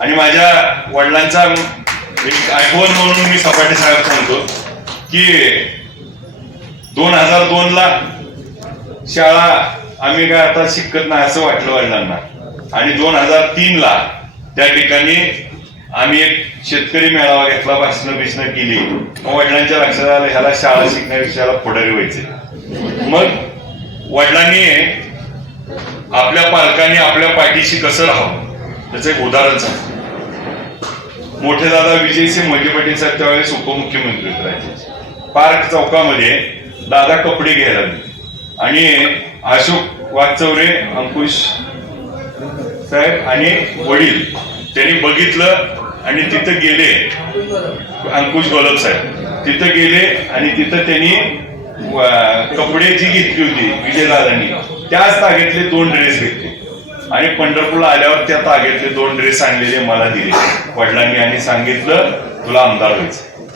आणि माझ्या वडिलांचा एक आठवण म्हणून मी सपाटी सांगतो की 2002 ला शाळा आम्ही काय आता शिकत नाही असं वाटलं वडिलांना, आणि 2003 ला त्या ठिकाणी आम्ही एक शेतकरी मेळावा घेतला, भाषणं केली. मग वडिलांच्या लक्षात आलं ह्याला शाळा शिकण्याविषयाला पुढारी व्हायचे. मग वडिलांनी आपल्या पालकांनी आपल्या पाठीशी कसं राहावं त्याचं एक उदाहरण सांगतो. मोठे दादा विजयसिंह मोहिते पाटील साहेब त्यावेळेस उपमुख्यमंत्री राहायचे. पार्क चौकामध्ये दादा कपडे घ्यायला आणि अशोक वागचौरे, अंकुश साहेब आणि वडील त्यांनी बघितलं आणि तिथं गेले. अंकुश गोलब साहेब तिथं गेले आणि तिथं त्यांनी कपडे जी घेतली होती विजयदादांनी त्याच तागेतले 2 ड्रेस घेतले आणि पंढरपूरला आल्यावर त्या तागेतले 2 ड्रेस आणलेले मला दिले वडिलांनी आणि सांगितलं तुला आमदार व्हायचं.